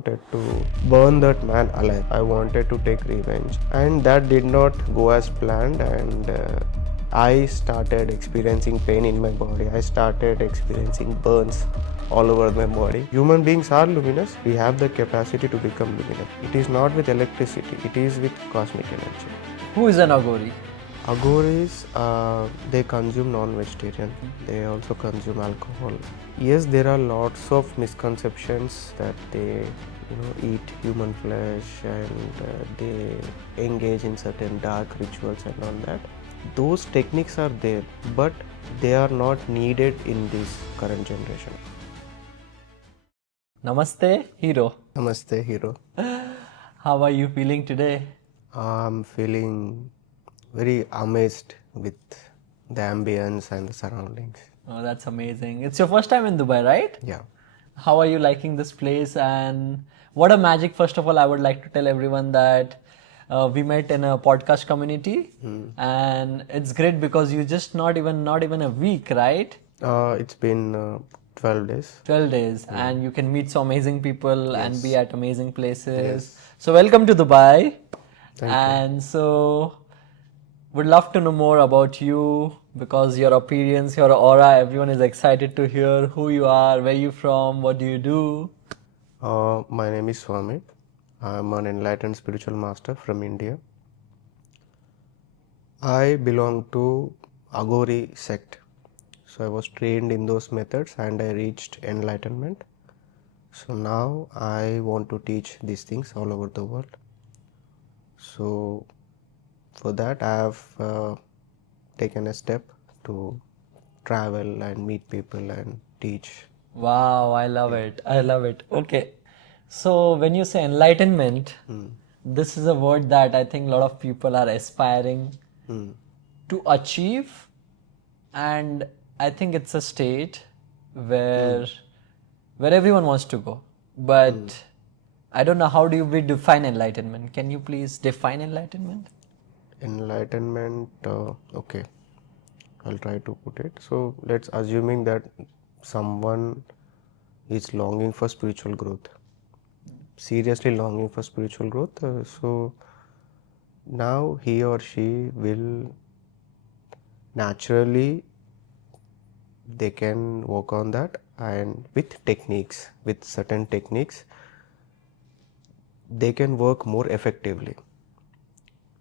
wanted to burn that man alive. I wanted to take revenge, and that did not go as planned, and I started experiencing pain in my body. I started experiencing burns all over my body. Human beings are luminous. We have the capacity to become luminous. It is not with electricity, it is with cosmic energy. Who is an Aghori? Aghoris, they consume non-vegetarian. They also consume alcohol. Yes, there are lots of misconceptions that they eat human flesh and they engage in certain dark rituals and all that. Those techniques are there, but they are not needed in this current generation. Namaste Hero. Namaste Hero. How are you feeling today? I'm feeling very amazed with the ambience and the surroundings. Oh, that's amazing. It's your first time in Dubai, right? Yeah. How are you liking this place? And what a magic. First of all, I would like to tell everyone that we met in a podcast community, and it's great because you just not even a week, right? It's been 12 days. 12 days, and you can meet so amazing people and be at amazing places. So welcome to Dubai. Thank you. So would love to know more about you because your appearance, your aura, everyone is excited to hear who you are, where you from, what do you do. My name is Swamy. I'm an enlightened spiritual master from India. I belong to Aghori sect. So I was trained in those methods and I reached enlightenment. So now I want to teach these things all over the world. So for that I have taken a step to travel and meet people and teach. Wow, I love it. I love it. Okay. So when you say enlightenment, this is a word that I think a lot of people are aspiring to achieve, and I think it's a state where everyone wants to go. But I don't know, how do we define enlightenment? Can you please define enlightenment? Enlightenment, okay, I'll try to put it. So let's assuming that someone is longing for spiritual growth, seriously longing for spiritual growth. So now he or she will naturally, they can work on that, and with techniques, with certain techniques, they can work more effectively.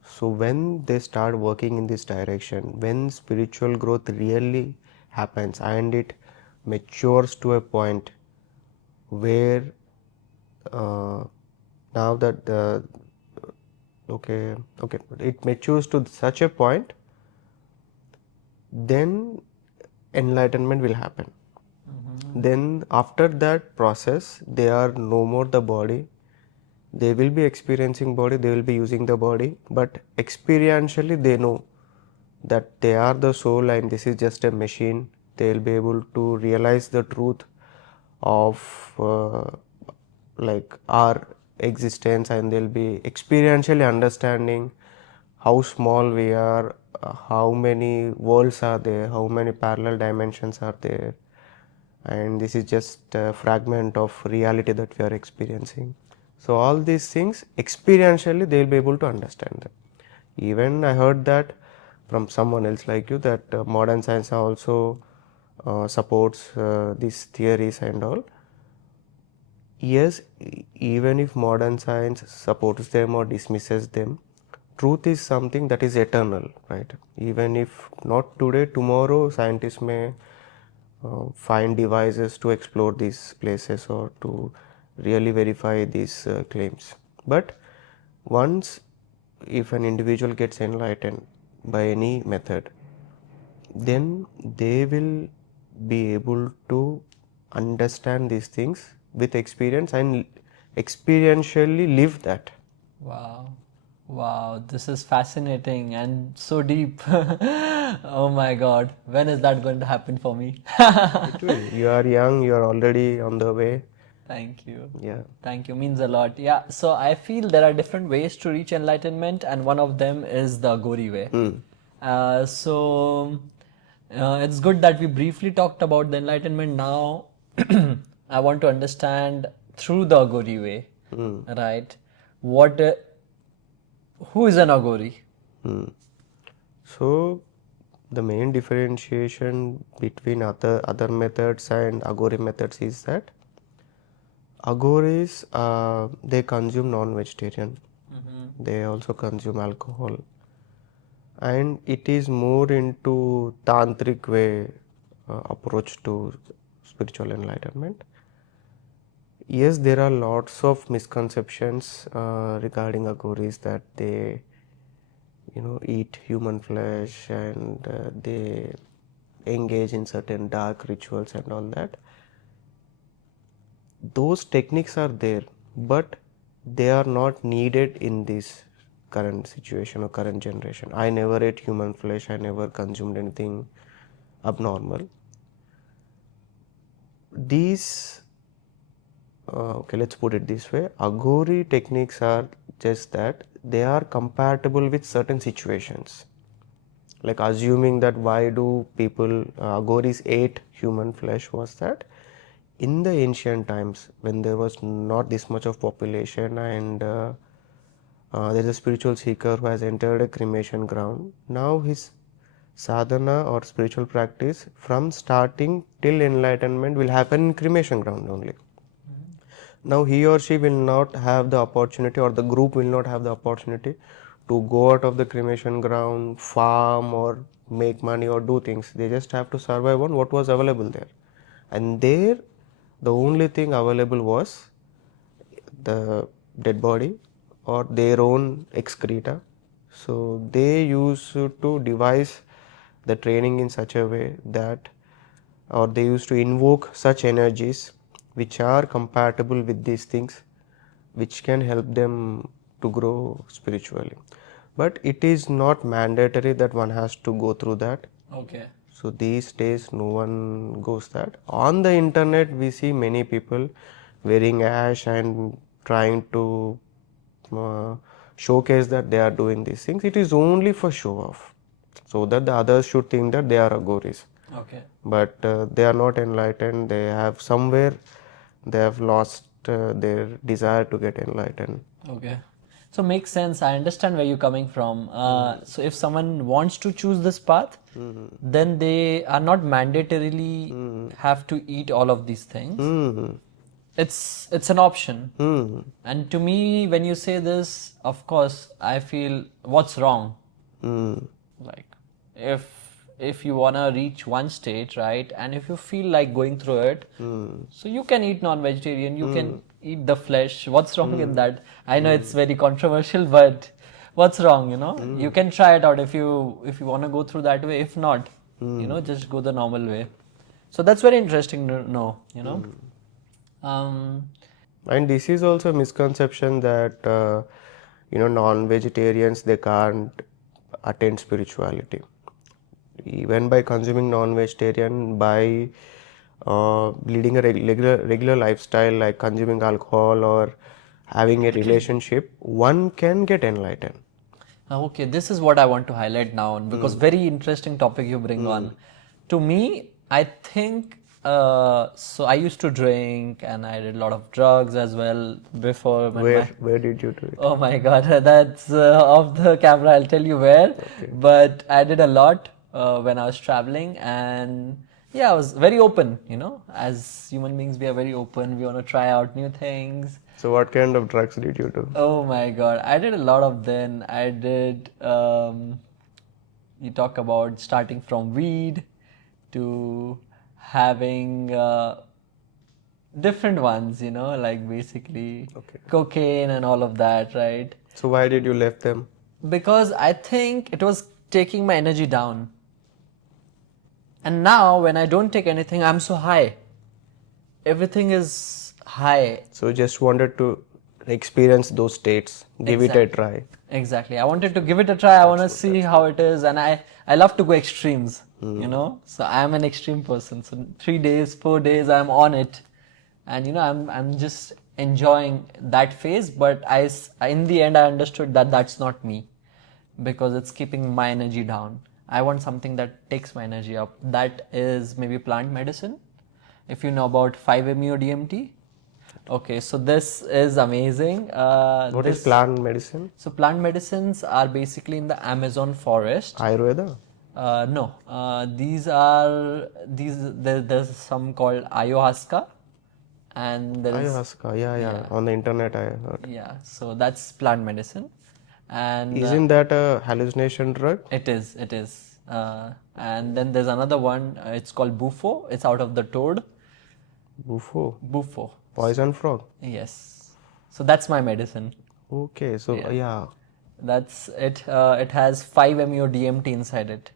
So when they start working in this direction, when spiritual growth really happens and it matures to a point where now that it matures to such a point, then enlightenment will happen. Then after that process, they are no more the body. They will be experiencing body, they will be using the body, but experientially they know that they are the soul and this is just a machine. They will be able to realize the truth of our existence, and they'll be experientially understanding how small we are, how many worlds are there, how many parallel dimensions are there, and this is just a fragment of reality that we are experiencing. So all these things experientially they will be able to understand them. Even I heard that from someone else like you that modern science also supports these theories and all. Yes, even if modern science supports them or dismisses them, truth is something that is eternal, right? Even if not today, tomorrow scientists may find devices to explore these places or to really verify these claims. But once if an individual gets enlightened by any method, then they will be able to understand these things with experience and experientially live that. Wow, this is fascinating and so deep. Oh my God, when is that going to happen for me? It will. You are young, you are already on the way. Thank you. Yeah. Thank you, means a lot. Yeah, so I feel there are different ways to reach enlightenment, and one of them is the Aghori way. It's good that we briefly talked about the enlightenment. Now I want to understand through the Aghori way, right? What? Who is an Aghori? So the main differentiation between other methods and Aghori methods is that Aghoris they consume non-vegetarian. They also consume alcohol, and it is more into tantric way approach to spiritual enlightenment. Yes, there are lots of misconceptions regarding Aghoris, that they eat human flesh, and they engage in certain dark rituals and all that. Those techniques are there, but they are not needed in this current situation or current generation. I never ate human flesh, I never consumed anything abnormal. These okay, let's put it this way, Aghori techniques are just that they are compatible with certain situations. Like assuming that why do people Aghoris ate human flesh was that in the ancient times, when there was not this much of population, and there is a spiritual seeker who has entered a cremation ground, now his sadhana or spiritual practice from starting till enlightenment will happen in cremation ground only. Now he or she will not have the opportunity, or the group will not have the opportunity to go out of the cremation ground, farm or make money or do things. They just have to survive on what was available there. And there, the only thing available was the dead body or their own excreta. So they used to devise the training in such a way that, or they used to invoke such energies which are compatible with these things, which can help them to grow spiritually. But it is not mandatory that one has to go through that. Okay. So these days no one goes that. On the internet we see many people wearing ash and trying to showcase that they are doing these things. It is only for show off, so that the others should think that they are Aghoris. Okay. But they are not enlightened. They have somewhere they have lost their desire to get enlightened. Okay. So makes sense. I understand where you're coming from. So if someone wants to choose this path, then they are not mandatorily have to eat all of these things. It's an option. And to me, when you say this, of course, I feel what's wrong. Like if you wanna reach one state, right, and if you feel like going through it, so you can eat non-vegetarian, you can eat the flesh. What's wrong in that? I know it's very controversial, but what's wrong? You can try it out if you want to go through that way. If not, just go the normal way. So that's very interesting to know. And this is also a misconception that non-vegetarians, they can't attain spirituality. Even by consuming non-vegetarian, by leading a regular lifestyle like consuming alcohol or having a relationship, one can get enlightened. Okay, this is what I want to highlight now, because very interesting topic you bring on. To me, I think so. I used to drink and I did a lot of drugs as well before. Where did you do it? Oh my God, that's off the camera. I'll tell you where. Okay. But I did a lot when I was traveling, and yeah, I was very open. As human beings, we are very open. We want to try out new things. So what kind of drugs did you do? Oh my God, I did a lot of them. I did. You talk about starting from weed to having different ones, like basically cocaine and all of that, right? So why did you left them? Because I think it was taking my energy down. And now when I don't take anything, I'm so high. Everything is high. So you just wanted to experience those states, give it a try. Exactly. I wanted to give it a try. I want to see how it is. And I love to go extremes, So I am an extreme person. So 3 days, 4 days, I'm on it. And, I'm just enjoying that phase. But in the end, I understood that that's not me, because it's keeping my energy down. I want something that takes my energy up. That is maybe plant medicine. If you know about 5-MeO DMT, Okay, so this is amazing. What is plant medicine? So plant medicines are basically in the Amazon forest. Ayurveda? No, there's some called ayahuasca, and there is Ayahuasca, yeah. On the internet I heard. yeah. So that's plant medicine, and Isn't that a hallucination drug? it is. And then there's another one. It's called bufo. It's out of the toad. Bufo. Bufo. Poison frog. Yes. So that's my medicine. Okay, so yeah. That's it. It has 5 MEO DMT inside it.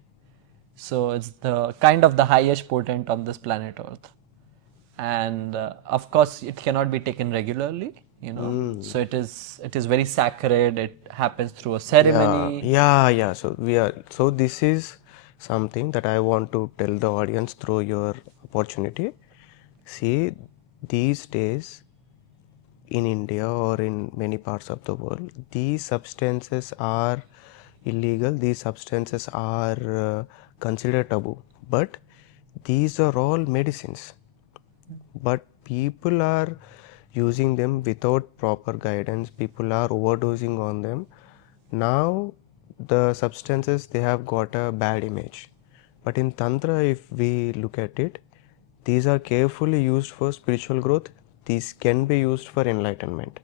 So it's the kind of the highest potent on this planet Earth. And of course, it cannot be taken regularly, So it is very sacred. It happens through a ceremony. Yeah. So this is something that I want to tell the audience through your opportunity. See, these days in India or in many parts of the world, these substances are illegal. These substances are considered taboo. But these are all medicines. But people are using them without proper guidance. People are overdosing on them. Now the substances, they have got a bad image. But in Tantra, if we look at it, these are carefully used for spiritual growth. These can be used for enlightenment.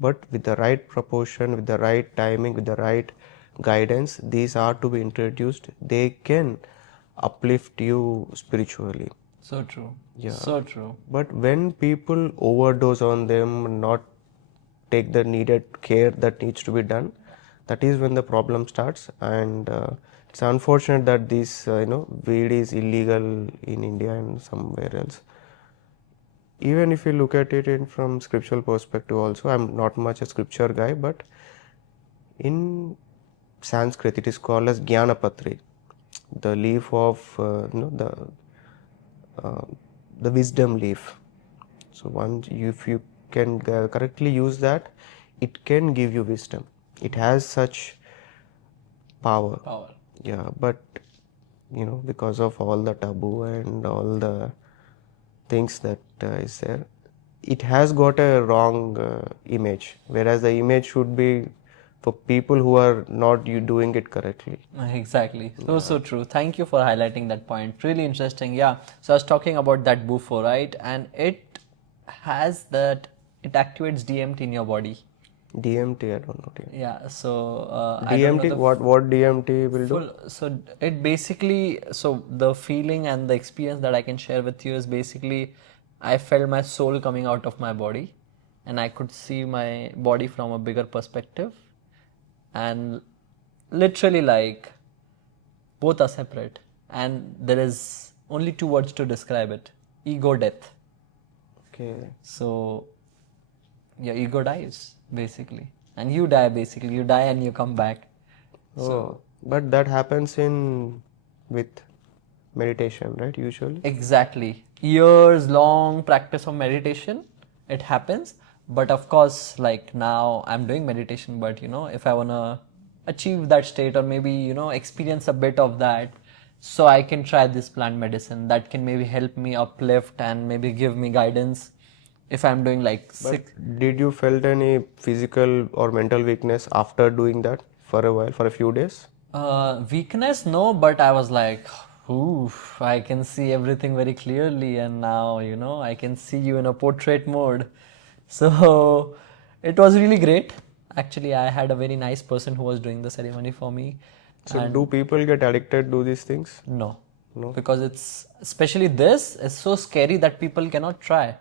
But with the right proportion, with the right timing, with the right guidance, these are to be introduced. They can uplift you spiritually. So true. Yeah. So true. But when people overdose on them, not take the needed care that needs to be done, that is when the problem starts. And it's unfortunate that this weed is illegal in India and somewhere else. Even if you look at it from scriptural perspective also, I'm not much a scripture guy, but in Sanskrit it is called as Jnanapatri, the leaf of the wisdom leaf. So once if you can correctly use that, it can give you wisdom. It has such power. Yeah, but because of all the taboo and all the things that is there, it has got a wrong image, whereas the image should be for people who are not doing it correctly. Exactly. So true. Thank you for highlighting that point. Really interesting. Yeah. So I was talking about that bufo, right? And it activates DMT in your body. DMT, I don't know. Yeah. So DMT, what DMT will do? So it basically, so the feeling and the experience that I can share with you is basically, I felt my soul coming out of my body, and I could see my body from a bigger perspective, and literally like both are separate, and there is only 2 words to describe it: ego death. Okay. So your ego dies basically, and you die basically. You die and you come back. So, but that happens with meditation, right? Usually. Exactly. Years long practice of meditation, it happens. But of course, like now I'm doing meditation, but if I wanna achieve that state, or maybe experience a bit of that, so I can try this plant medicine that can maybe help me uplift and maybe give me guidance if I'm doing like Did you felt any physical or mental weakness after doing that for a while, for a few days? Weakness, no, but I was like, oof, I can see everything very clearly, and now I can see you in a portrait mode. So it was really great. Actually, I had a very nice person who was doing the ceremony for me. So do people get addicted to these things? No, because it's especially this is so scary that people cannot try,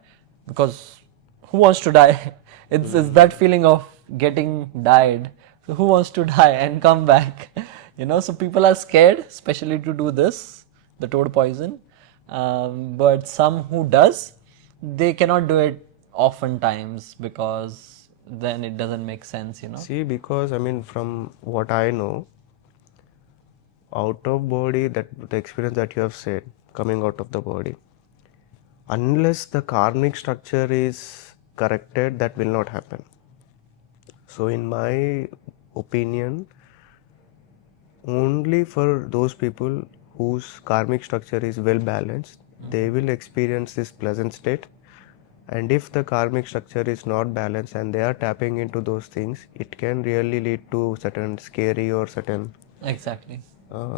because who wants to die? It's that feeling of getting died. So who wants to die and come back? So people are scared, especially to do this, the toad poison. But some who does, they cannot do it oftentimes, because then it doesn't make sense. See, because from what I know, out of body, that the experience that you have said, coming out of the body, unless the karmic structure is corrected, that will not happen. So in my opinion, only for those people whose karmic structure is well balanced, they will experience this pleasant state. And if the karmic structure is not balanced and they are tapping into those things, it can really lead to certain scary or certain Exactly.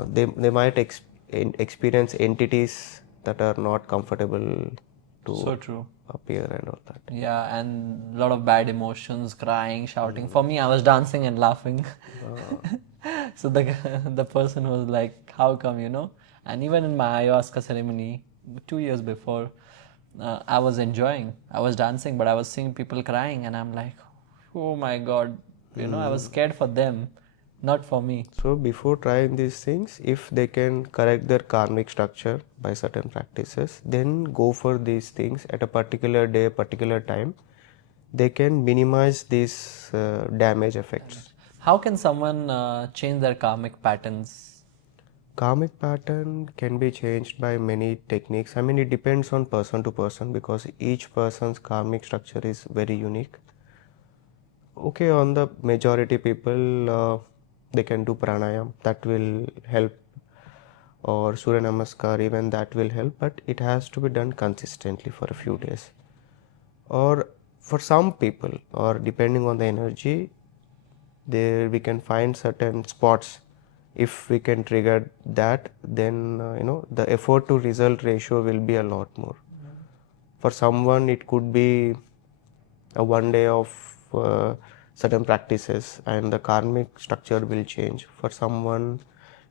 they might experience entities that are not comfortable So to true. appear and all that. Yeah, and a lot of bad emotions, crying, shouting. For me, I was dancing and laughing. So the person was like, "How come?" And even in my ayahuasca ceremony, 2 years before, I was enjoying. I was dancing, but I was seeing people crying, and I'm like, "Oh my God!" I was scared for them, not for me. So before trying these things, if they can correct their karmic structure by certain practices, then go for these things at a particular day, particular time. They can minimize these damage effects. How can someone change their karmic patterns? Karmic pattern can be changed by many techniques. I mean, it depends on person to person because each person's karmic structure is very unique. Okay, on the majority people, they can do pranayam, that will help, or Surya Namaskar, even that will help, but it has to be done consistently for a few days. Or for some people, or depending on the energy, there we can find certain spots. If we can trigger that, then the effort to result ratio will be a lot more. For someone, it could be a one day of certain practices and the karmic structure will change. For someone,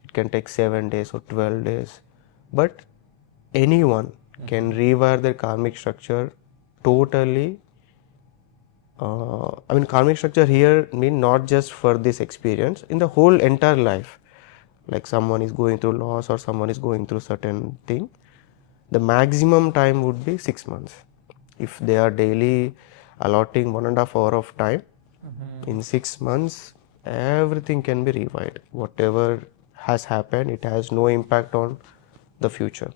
it can take 7 days or 12 days. But anyone can rewire their karmic structure totally. I mean, karmic structure here mean not just for this experience, in the whole entire life. Like someone is going through loss or someone is going through certain thing, the maximum time would be 6 months. If they are daily allotting 1.5 hour of time, in 6 months, everything can be rewired. Whatever has happened, it has no impact on the future.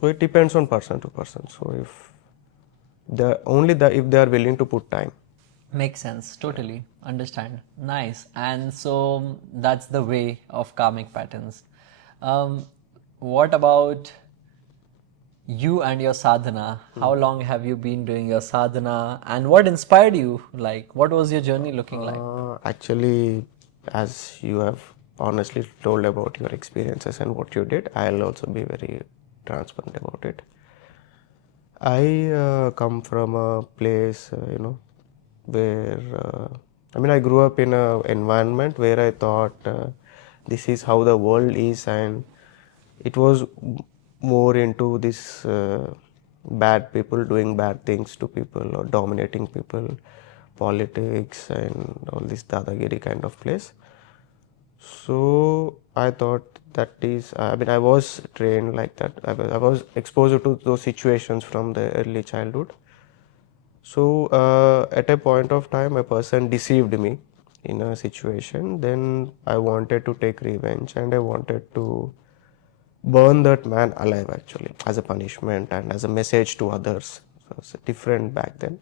So it depends on person to person. So if they are willing to put time. Makes sense. Totally. Understand. Nice. And so that's the way of karmic patterns. Um, what about you and your sadhana? How long have you been doing your sadhana? And what inspired you? Like, what was your journey looking like? Actually, as you have honestly told about your experiences and what you did, I'll also be very transparent about it. I come from a place, where I grew up in an environment where I thought this is how the world is, and it was more into this bad people doing bad things to people or dominating people, politics and all this dadagiri kind of place. So I thought that is, I was trained like that. I was exposed to those situations from the early childhood. So at a point of time, a person deceived me in a situation. Then I wanted to take revenge and I wanted to burn that man alive actually as a punishment and as a message to others. So it's different back then.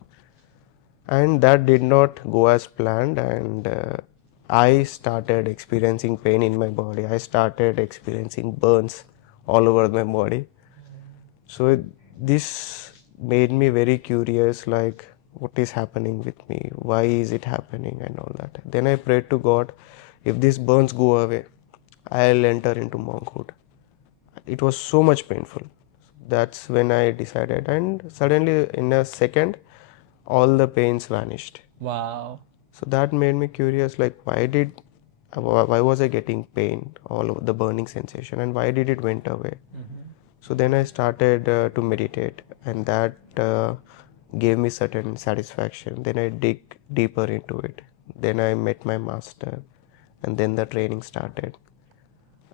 And that did not go as planned, and I started experiencing pain in my body. I started experiencing burns all over my body. So this made me very curious, like what is happening with me, why is it happening and all that. Then I prayed to God, if these burns go away, I'll enter into monkhood. It was so much painful. That's when I decided, and suddenly in a second all the pains vanished. Wow. So that made me curious, like why was I getting pain, all of the burning sensation, and why did it went away? So then I started to meditate, and that gave me certain satisfaction. Then I dig deeper into it. Then I met my master, and then the training started.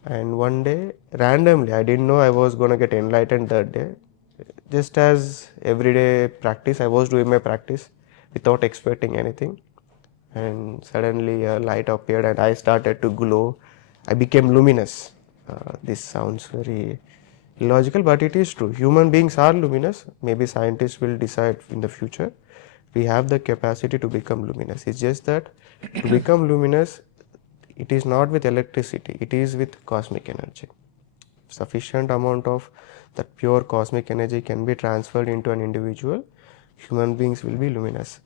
And one day, randomly, I didn't know I was going to get enlightened that day. Just as everyday practice, I was doing my practice without expecting anything. And suddenly a light appeared and I started to glow. I became luminous. This sounds very illogical, but it is true. Human beings are luminous. Maybe scientists will decide in the future. We have the capacity to become luminous. It's just that to become luminous, it is not with electricity, it is with cosmic energy. Sufficient amount of that pure cosmic energy can be transferred into an individual, human beings will be luminous.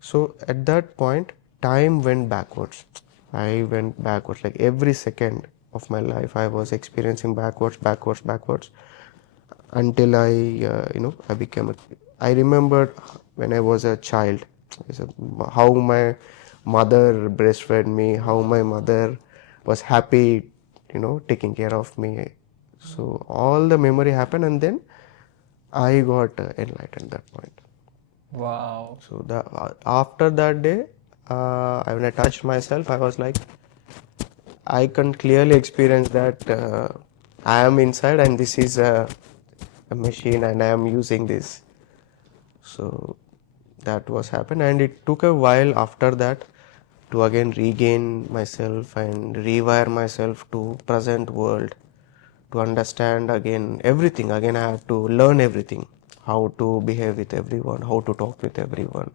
So at that point, time went backwards. I went backwards, like every second of my life I was experiencing backwards until I became I remembered when I was a child, how my mother breastfed me, how my mother was happy, taking care of me. So all the memory happened, and then I got enlightened that point. Wow. So after that day, when I touched myself, I was like, I can clearly experience that I am inside, and this is a machine, and I am using this. So that was happened, and it took a while after that to again regain myself and rewire myself to present world, to understand again everything. Again, I had to learn everything, how to behave with everyone, how to talk with everyone,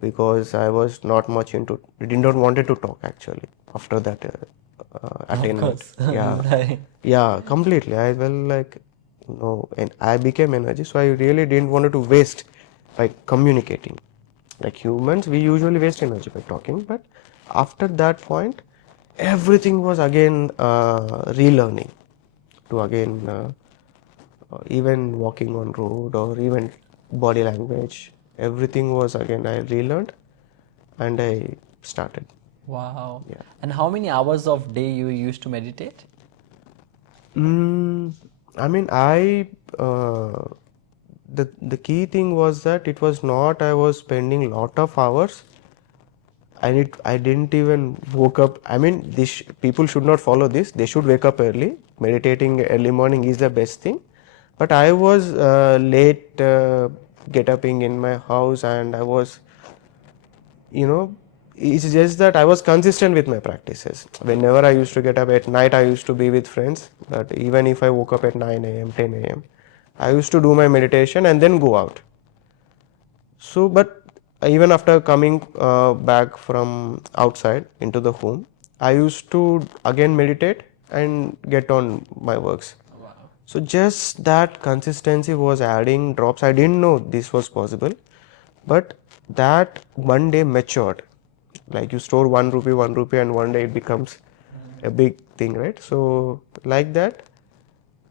because I was not much into, did not wanted to talk actually after that Of attainment. course. Yeah, Right. yeah, completely. I well like no, and I became energy, so I really didn't want to waste by communicating. Like humans, we usually waste energy by talking, but after that point, everything was again relearning to again even walking on road or even body language, everything was again I relearned and I started. Wow. Yeah. And how many hours of day you used to meditate? Mm, I mean, the key thing was that it was not I was spending lot of hours, and I didn't even woke up. I mean, people should not follow this. They should wake up early. Meditating early morning is the best thing. But I was late get upping in my house, and I was, it's just that I was consistent with my practices. Whenever I used to get up at night, I used to be with friends. But even if I woke up at 9 a.m., 10 a.m., I used to do my meditation and then go out. So, but even after coming back from outside into the home, I used to again meditate and get on my works. Wow. So, just that consistency was adding drops. I didn't know this was possible, but that one day matured. Like you store 1 rupee, and one day it becomes a big thing, right? So, like that,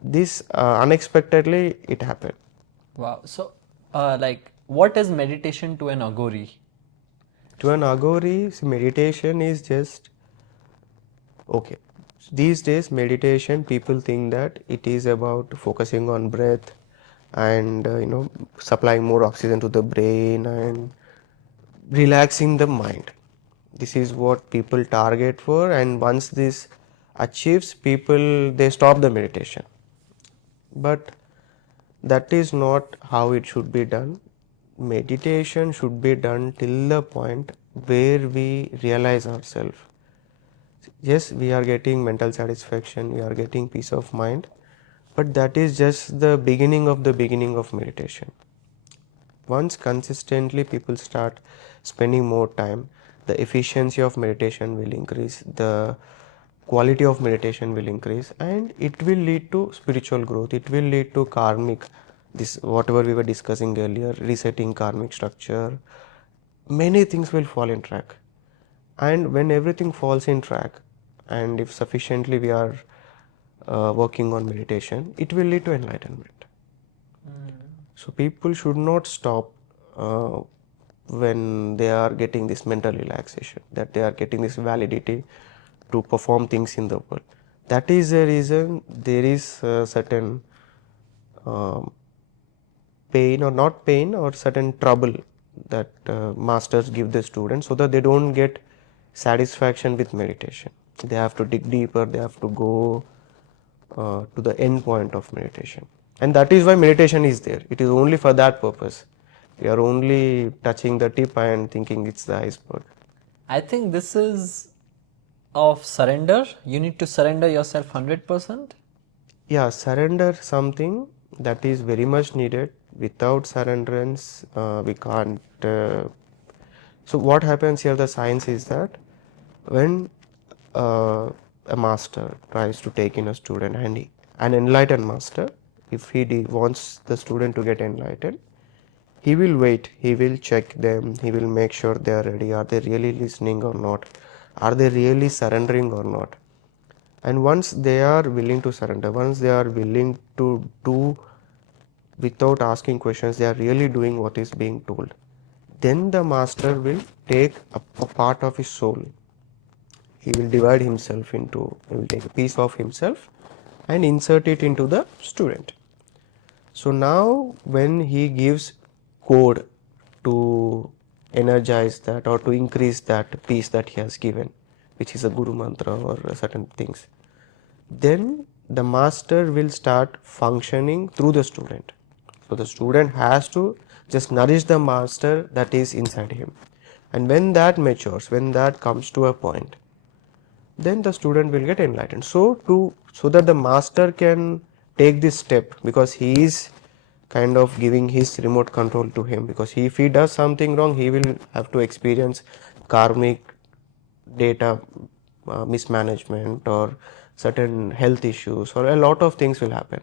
this unexpectedly it happened. Wow. So, like, what is meditation to an Aghori? To an Aghori, meditation is just okay. These days, meditation, people think that it is about focusing on breath and supplying more oxygen to the brain and relaxing the mind. This is what people target for, and once this achieves, people they stop the meditation. But that is not how it should be done. Meditation should be done till the point where we realize ourselves. Yes, we are getting mental satisfaction, we are getting peace of mind, but that is just the beginning of meditation. Once consistently people start spending more time, the efficiency of meditation will increase, the quality of meditation will increase, and it will lead to spiritual growth, it will lead to karmic, this whatever we were discussing earlier, resetting karmic structure, many things will fall in track. And when everything falls in track, and if sufficiently we are working on meditation, it will lead to enlightenment. So people should not stop when they are getting this mental relaxation, that they are getting this validity to perform things in the world. That is the reason there is certain um, pain or not pain or certain trouble that masters give the students so that they don't get satisfaction with meditation. They have to dig deeper, they have to go to the end point of meditation. And that is why meditation is there. It is only for that purpose. We are only touching the tip and thinking it's the iceberg. I think this is of surrender. You need to surrender yourself 100%. Yeah, surrender something that is very much needed. Without surrenderance, we can't. So, what happens here, the science is that when a master tries to take in a student, and an enlightened master, if he wants the student to get enlightened, he will wait, he will check them, he will make sure they are ready. Are they really listening or not? Are they really surrendering or not? And once they are willing to surrender, once they are willing to do without asking questions, they are really doing what is being told, then the master will take a part of his soul. He will divide himself into, he will take a piece of himself and insert it into the student. So now when he gives code to energize that or to increase that piece that he has given, which is a guru mantra or certain things, then the master will start functioning through the student. So the student has to just nourish the master that is inside him. And when that matures, when that comes to a point, then the student will get enlightened. So that the master can take this step, because he is kind of giving his remote control to him, because if he does something wrong, he will have to experience karmic data mismanagement or certain health issues, or a lot of things will happen.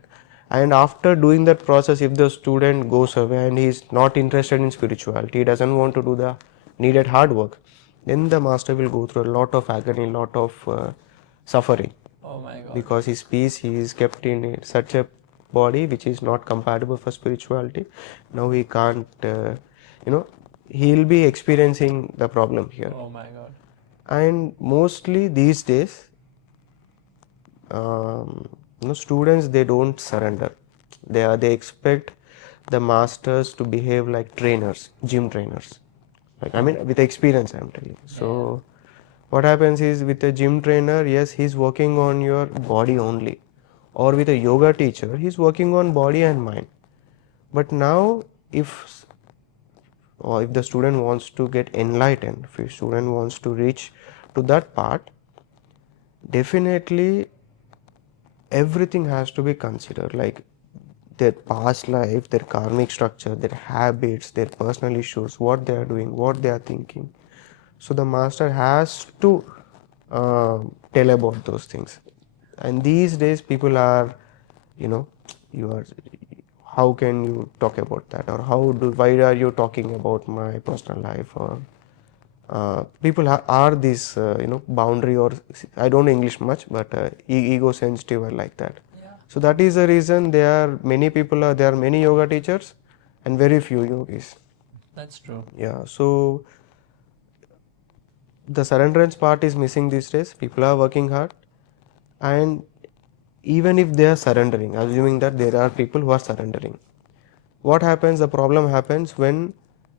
And after doing that process, if the student goes away and he is not interested in spirituality, he doesn't want to do the needed hard work, then the master will go through a lot of agony, lot of suffering, Oh my God. because his peace he is kept in such a body which is not compatible for spirituality. Now he can't, he'll be experiencing the problem here. Oh my God. And mostly these days, students, they don't surrender. They expect the masters to behave like trainers, gym trainers. Like, I mean, with experience, I'm telling. So what happens is, with a gym trainer, yes, he's working on your body only, or with a yoga teacher, he's working on body and mind. But now, if the student wants to get enlightened, if a student wants to reach to that part, definitely everything has to be considered, like their past life, their karmic structure, their habits, their personal issues, what they are doing, what they are thinking. So the master has to tell about those things. And these days people are, you are, how can you talk about that, or why are you talking about my personal life, or people are this boundary, or I don't know English much, but ego sensitive or like that. So that is the reason there are many yoga teachers and very few yogis. That's true. Yeah, so the surrenderance part is missing these days. People are working hard, and even if they are surrendering, assuming that there are people who are surrendering, what happens, the problem happens when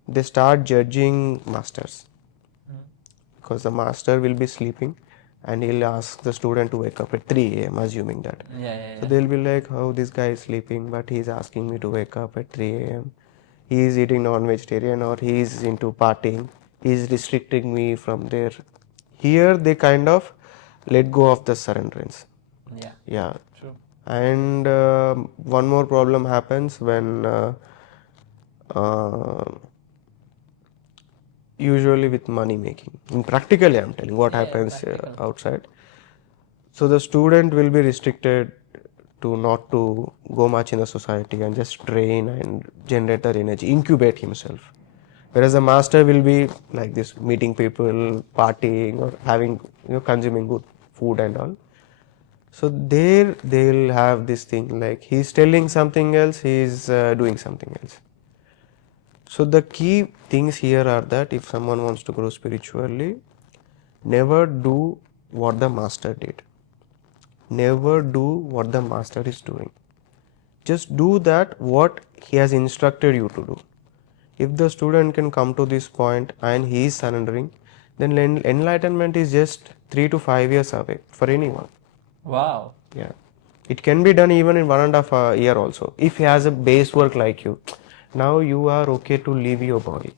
they start judging masters. Because the master will be sleeping and he'll ask the student to wake up at 3 a.m. assuming that. So they'll be like, oh, this guy is sleeping, but he's asking me to wake up at 3 a.m. He is eating non-vegetarian, or he is into partying. He is restricting me from there. Here they kind of let go of the surrenderance. Yeah. True. And one more problem happens when usually with money making. Practically, I'm telling what happens outside. So the student will be restricted to not to go much in the society and just train and generate that energy, incubate himself. Whereas the master will be like this, meeting people, partying, or having, consuming good food and all. So there they'll have this thing, like he's telling something else, he's doing something else. So the key things here are that if someone wants to grow spiritually, never do what the master did. Never do what the master is doing. Just do that what he has instructed you to do. If the student can come to this point and he is surrendering, then enlightenment is just 3 to 5 years away for anyone. Wow. Yeah. It can be done even in 1.5 year also. If he has a base work like you, now you are okay to leave your body.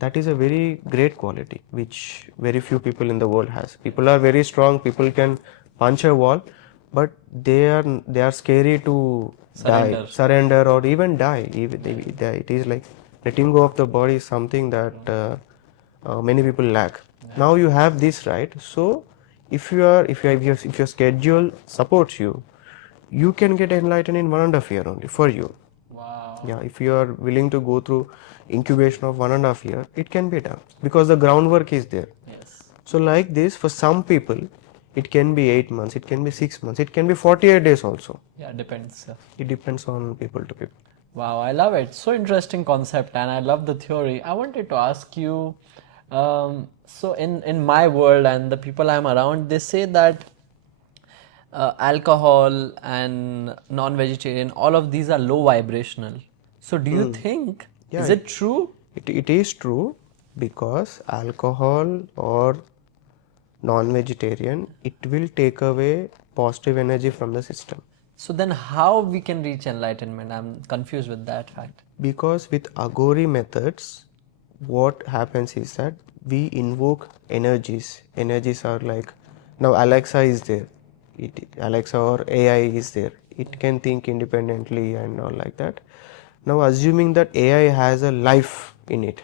That is a very great quality which very few people in the world has. People are very strong, people can punch a wall, but they are scary to surrender, or even die. It is like letting go of the body is something that many people lack. Now you have this, right? So if your schedule supports you, you can get enlightened in 1.5 year only for you. Wow. Yeah, if you are willing to go through incubation of 1.5 year, it can be done because the groundwork is there. Yes. So like this, for some people, it can be 8 months, it can be 6 months, it can be 48 days also. Yeah, depends. It depends on people to people. Wow, I love it. So interesting concept, and I love the theory. I wanted to ask you. So in my world and the people I'm around, they say that alcohol and non-vegetarian, all of these are low vibrational. So do you think Yeah, is it true? it is true because alcohol or non-vegetarian, it will take away positive energy from the system. So then, how we can reach enlightenment? I'm confused with that fact. Because with Aghori methods, what happens is that we invoke energies. Energies are like, now Alexa is there. Alexa or AI is there. It can think independently and all like that. Now assuming that AI has a life in it,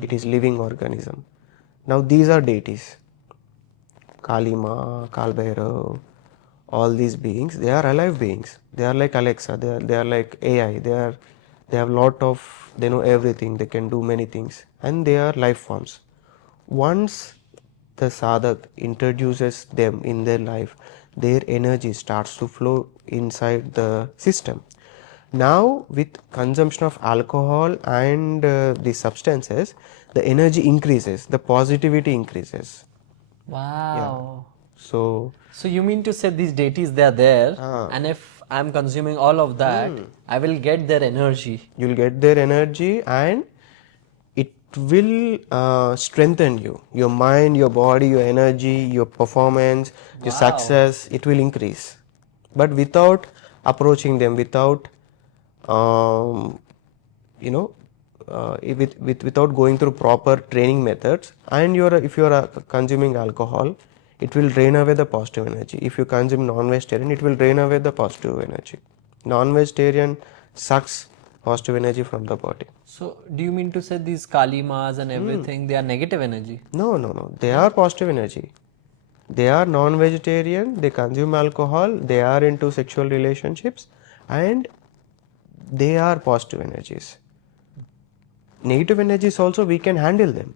it is living organism. Now these are deities. Kalima, Kalbhairav, all these beings, they are alive beings. They are like Alexa, they are like AI, they have lot of, they know everything, they can do many things, and they are life forms. Once the sadhak introduces them in their life, their energy starts to flow inside the system. Now with consumption of alcohol and the substances, the energy increases, the positivity increases. Wow. So So you mean to say these deities they are there, Ah. and if I'm consuming all of that, I will get their energy. you'll get their energy and it will strengthen you, your mind, your body, your energy, your performance, your Wow. success, it will increase, but without approaching them, without um, you know without going through proper training methods. And if you are consuming alcohol, it will drain away the positive energy. If you consume non-vegetarian, it will drain away the positive energy. Non-vegetarian sucks positive energy from the body. So do you mean to say these kalimas and everything they are negative energy? No, they are positive energy. They are non-vegetarian, they consume alcohol, they are into sexual relationships, and they are positive energies. Negative energies also, we can handle them.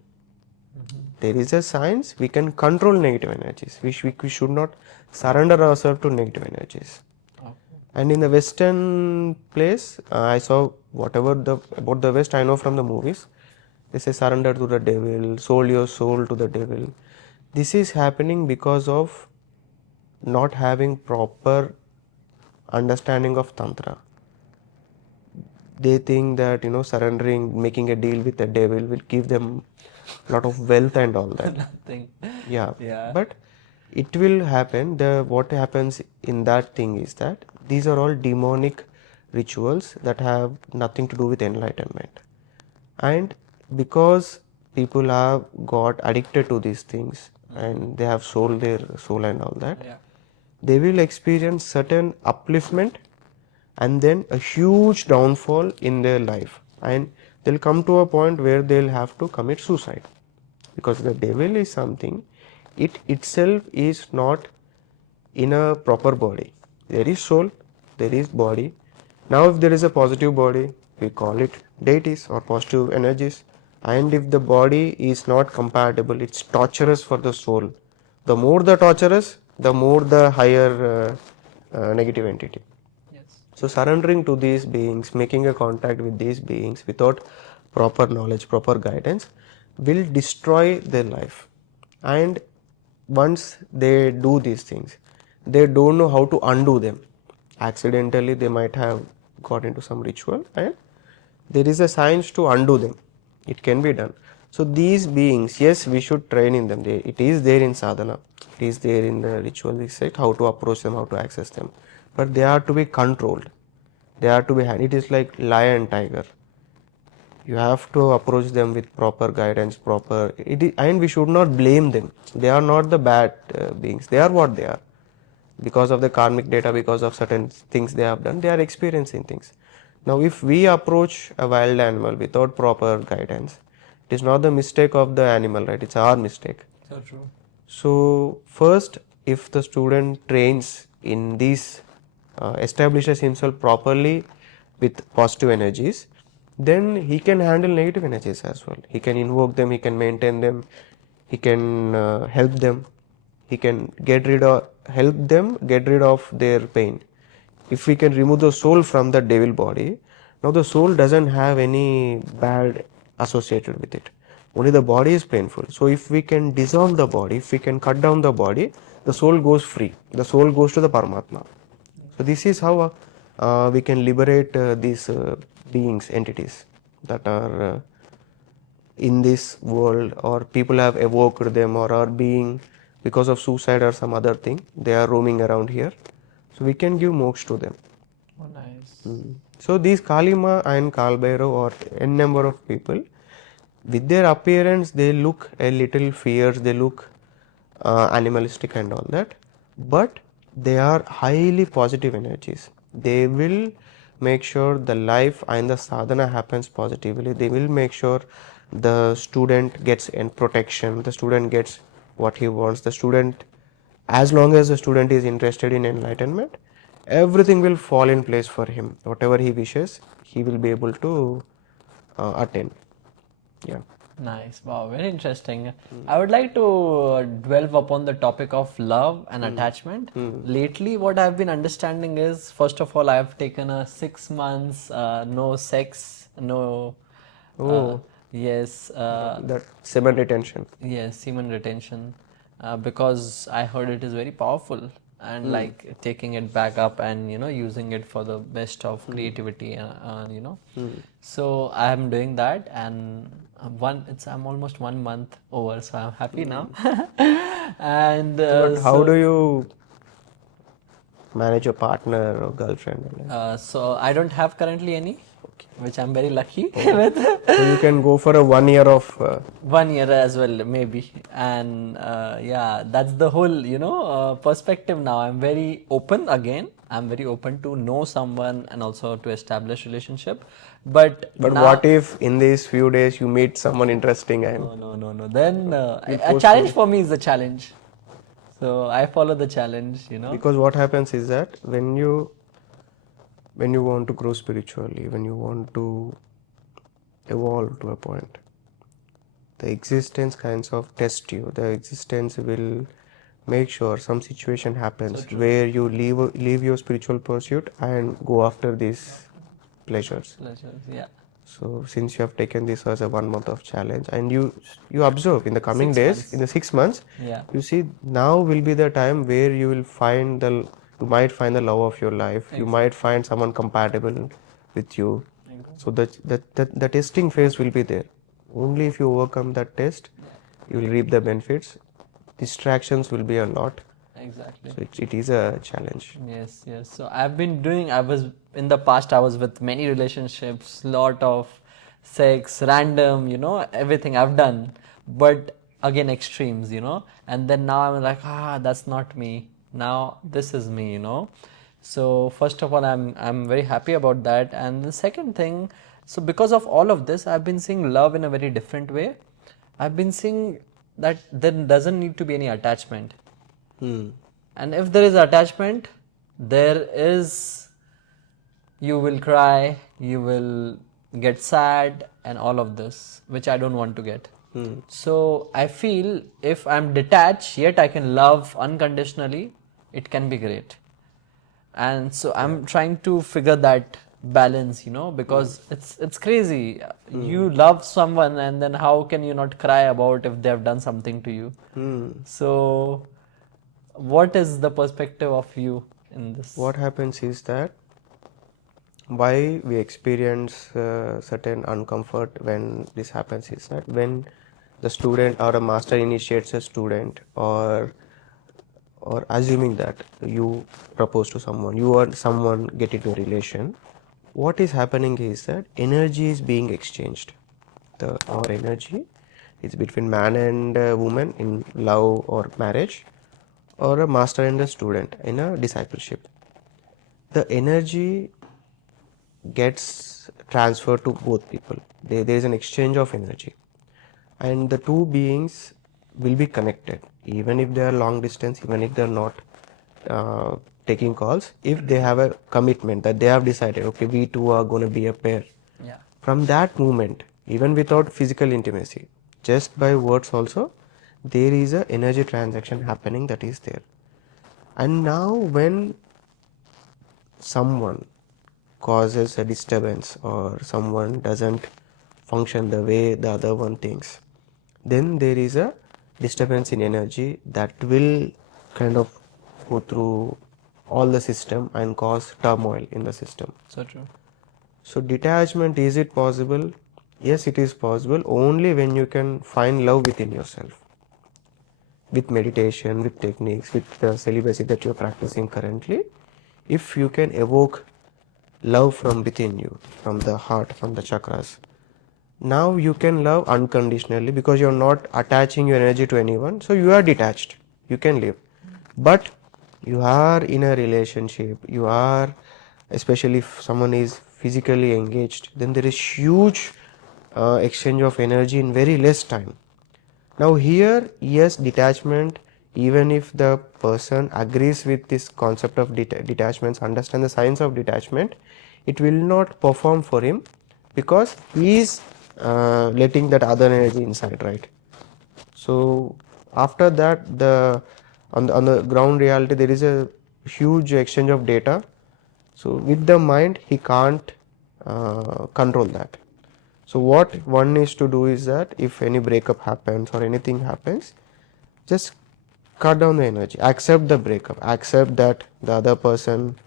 There is a science, we can control negative energies. We should not surrender ourselves to negative energies. And in the Western place, I saw whatever about the West I know from the movies. They say surrender to the devil, sold your soul to the devil. This is happening because of not having proper understanding of Tantra. They think that surrendering, making a deal with the devil will give them a lot of wealth and all that. Nothing. Yeah. Yeah. But it will happen. What happens in that thing is that these are all demonic rituals that have nothing to do with enlightenment. And because people have got addicted to these things and they have sold their soul and all that, Yeah. they will experience certain upliftment and then a huge downfall in their life, and they'll come to a point where they'll have to commit suicide, because the devil is something, it itself is not in a proper body. There is soul, there is body. Now if there is a positive body, we call it deities or positive energies, and if the body is not compatible, it's torturous for the soul. The more the torturous, the more the higher negative entity. Yes. So surrendering to these beings, making a contact with these beings without proper knowledge, proper guidance, will destroy their life. And once they do these things, they don't know how to undo them. Accidentally, they might have got into some ritual, and there is a science to undo them. It can be done. So these beings, yes, we should train in them. It is there in sadhana. It is there in the ritual set, how to approach them, how to access them. But they are to be controlled. They are to be handled. It is like lion, tiger. You have to approach them with proper guidance, and we should not blame them. They are not the bad beings. They are what they are. Because of the karmic data, because of certain things they have done, they are experiencing things. Now, if we approach a wild animal without proper guidance, it is not the mistake of the animal, right? It's our mistake. So true. So, first, if the student trains in these establishes himself properly with positive energies, then he can handle negative energies as well. He can invoke them, he can maintain them, he can help them, he can help them get rid of their pain. If we can remove the soul from the devil body, now the soul doesn't have any bad associated with it. Only the body is painful. So if we can dissolve the body, if we can cut down the body, the soul goes free. The soul goes to the Paramatma. So this is how we can liberate these beings, entities that are in this world, or people have evoked them or are being because of suicide or some other thing. They are roaming around here. So we can give moksha to them. Oh, nice. So these Kalima and Kalbhairav or n number of people, with their appearance, they look a little fierce, they look animalistic and all that, but they are highly positive energies. They will make sure the life and the sadhana happens positively. They will make sure the student gets protection, the student gets what he wants, the student, as long as the student is interested in enlightenment, everything will fall in place for him. Whatever he wishes, he will be able to attain. Yeah. Nice. Wow, very interesting. I would like to delve upon the topic of love and attachment. Lately, what I've been understanding is, first of all, I've taken a 6 months no sex, no. Oh. Yes. That semen retention. Yes, semen retention, because I heard it is very powerful, and like taking it back up and using it for the best of creativity, So I am doing that, and I'm almost 1 month over, so I'm happy now. And But how do you manage your partner or girlfriend? so I don't have currently any, which I'm very lucky with. So you can go for a 1 year of 1 year as well, maybe. And yeah, that's the whole perspective now. I'm very open again. I'm very open to know someone and also to establish relationship. But now, what if in these few days you meet someone interesting and no. Then a challenge for me is a challenge. So I follow the challenge. because what happens is that when you want to grow spiritually, when you want to evolve to a point, the existence kinds of test you. The existence will make sure some situation happens where you leave your spiritual pursuit and go after these pleasures. Yeah. So since you have taken this as a 1 month of challenge, and you observe in the coming 6 days, months. in the 6 months, Yeah. you see now will be the time where you might find the love of your life. You might find someone compatible with you. So the testing phase will be there. Only if you overcome that test, you will reap the benefits. Distractions will be a lot. Exactly. So it is a challenge. Yes. So I was in the past, I was with many relationships, lot of sex, random, everything I've done. But again, extremes, and then now I'm like, that's not me. Now this is me, So first of all, I'm very happy about that. And the second thing, so because of all of this, I've been seeing love in a very different way. I've been seeing that there doesn't need to be any attachment. And if there is attachment, you will cry, you will get sad, and all of this, which I don't want to get. So I feel if I'm detached, yet I can love unconditionally, it can be great. And so I'm trying to figure that balance, because it's crazy. You love someone, and then how can you not cry about if they have done something to you? So what is the perspective of you in this? What happens is that why we experience certain uncomfort when this happens is that when the student or a master initiates a student, or assuming that you propose to someone, you or someone get into a relation, what is happening is that energy is being exchanged. Our energy is between man and woman in love or marriage, or a master and a student in a discipleship. The energy gets transferred to both people. There is an exchange of energy, and the two beings will be connected, even if they are long distance, even if they are not taking calls if they have a commitment that they have decided, okay, we two are going to be a pair. Yeah. From that moment, even without physical intimacy, just by words also, there is a energy transaction happening that is there. And now when someone causes a disturbance or someone doesn't function the way the other one thinks, then there is a disturbance in energy that will kind of go through all the system and cause turmoil in the system. So true. So detachment, is it possible? Yes, it is possible only when you can find love within yourself. With meditation, with techniques, with the celibacy that you are practicing currently, if you can evoke love from within you, from the heart, from the chakras, now you can love unconditionally because you are not attaching your energy to anyone. So you are detached. You can live. But you are in a relationship. You are, especially if someone is physically engaged, then there is huge exchange of energy in very less time. Now here, yes, detachment, even if the person agrees with this concept of detachments, understand the science of detachment, it will not perform for him because he is letting that other energy inside, right? So after that, on the ground reality, there is a huge exchange of data. So with the mind, he can't control that. So what one needs to do is that if any breakup happens or anything happens, just cut down the energy, accept the breakup, accept that the other person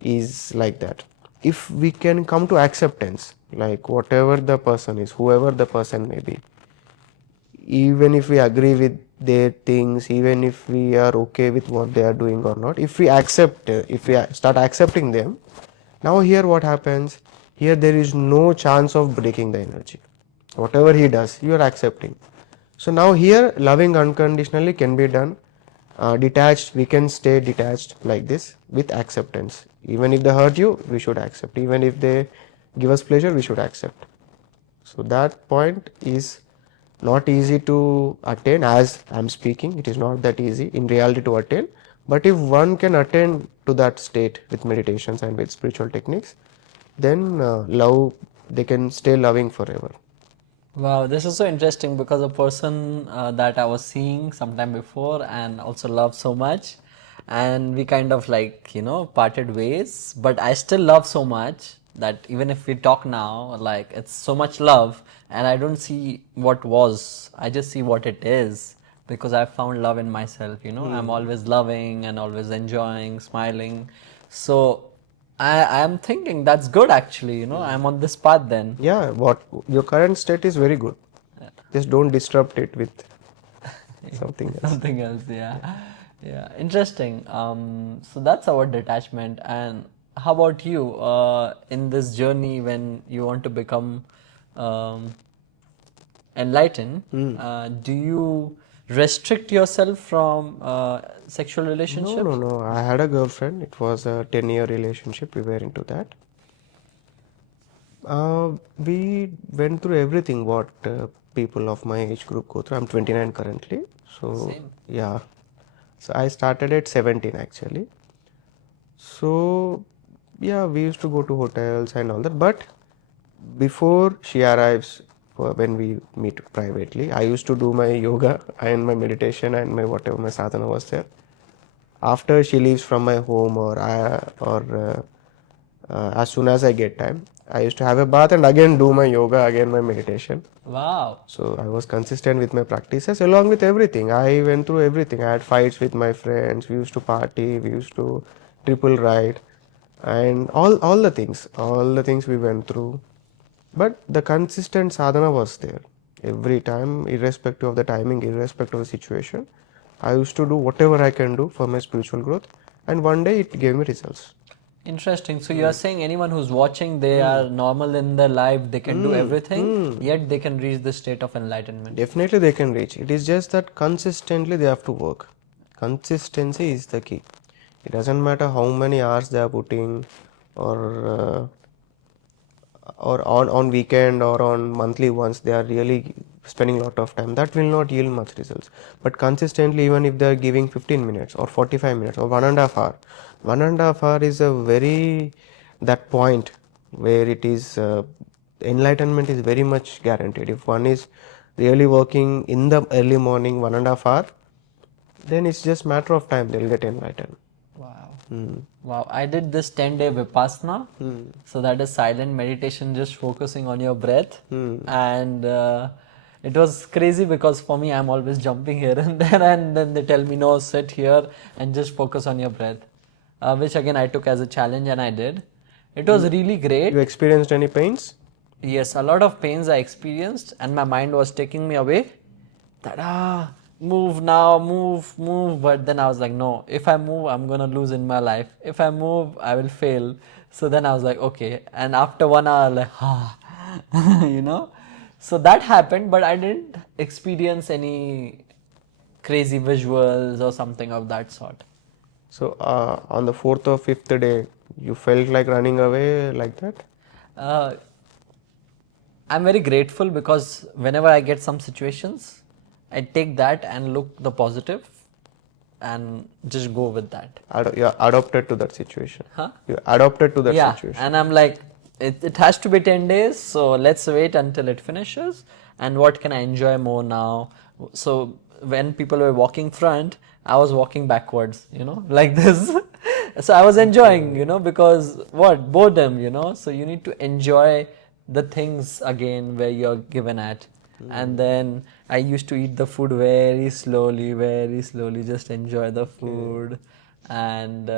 is like that. If we can come to acceptance, like whatever the person is, whoever the person may be, even if we agree with their things, even if we are okay with what they are doing or not, if we accept, if we start accepting them, now here what happens? Here there is no chance of breaking the energy. Whatever he does, you are accepting. So now here loving unconditionally can be done. Detached, we can stay detached like this with acceptance. Even if they hurt you, we should accept. Even if they give us pleasure, we should accept. So that point is not easy to attain. As I'm speaking, it is not that easy in reality to attain. But if one can attain to that state with meditations and with spiritual techniques, then love, they can stay loving forever. Wow, this is so interesting because a person that I was seeing sometime before and also love so much, and we kind of like, parted ways, but I still love so much that even if we talk now, like it's so much love, and I don't see what was, I just see what it is because I found love in myself. I'm always loving and always enjoying, smiling. So I am thinking that's good actually. I'm on this path then. Yeah, what your current state is very good. Just don't disrupt it with something else. Something else, yeah. Yeah, interesting. So that's our detachment. And how about you in this journey when you want to become um, enlightened? Do you restrict yourself from sexual No, relationships? no. I had a girlfriend. It was a 10-year relationship. We were into that. We went through everything what people of my age group go through. I'm 29 currently. So, Same. yeah. So, I started at 17 actually. So, yeah, we used to go to hotels and all that. But before she arrives, when we meet privately, I used to do my yoga and my meditation and my whatever my sadhana was there. After she leaves from my home or as soon as I get time, I used to have a bath and again do my yoga, again my meditation. Wow. So I was consistent with my practices along with everything. I went through everything. I had fights with my friends. We used to party. We used to triple ride, and all the things we went through. But the consistent sadhana was there every time, irrespective of the timing, irrespective of the situation. I used to do whatever I can do for my spiritual growth, and one day it gave me results. Interesting. So you are saying anyone who's watching, they are normal in their life, they can do everything, yet they can reach the state of enlightenment. Definitely they can reach. It is just that consistently they have to work. Consistency is the key. It doesn't matter how many hours they are putting, or on weekend or on monthly once they are really spending a lot of time, that will not yield much results. But consistently, even if they are giving 15 minutes or 45 minutes or 1.5 hour, 1.5 hour is a very, that point where it is enlightenment is very much guaranteed. If one is really working in the early morning 1.5 hour, then it's just matter of time they'll get enlightened. Wow. Wow. I did this 10-day Vipassana. So that is silent meditation, just focusing on your breath. And it was crazy because for me, I'm always jumping here and there. And then they tell me, no, sit here and just focus on your breath. Which again, I took as a challenge and I did. It was really great. You experienced any pains? Yes, a lot of pains I experienced, and my mind was taking me away. That move now, move. But then I was like, no, if I move, I'm gonna lose in my life. If I move, I will fail. So then I was like, okay. And after 1 hour, like, you know. So that happened, but I didn't experience any crazy visuals or something of that sort. So on the 4th or 5th day, you felt like running away like that? I'm very grateful because whenever I get some situations, I take that and look the positive and just go with that. You adopted to that situation. Huh? You adopted to that Yeah, situation. and I'm like, it has to be 10 days, so let's wait until it finishes. And what can I enjoy more now? So when people were walking front, I was walking backwards, like this. So I was enjoying, because what? Boredom, so you need to enjoy the things again where you're given at. And then I used to eat the food very slowly, just enjoy the food. And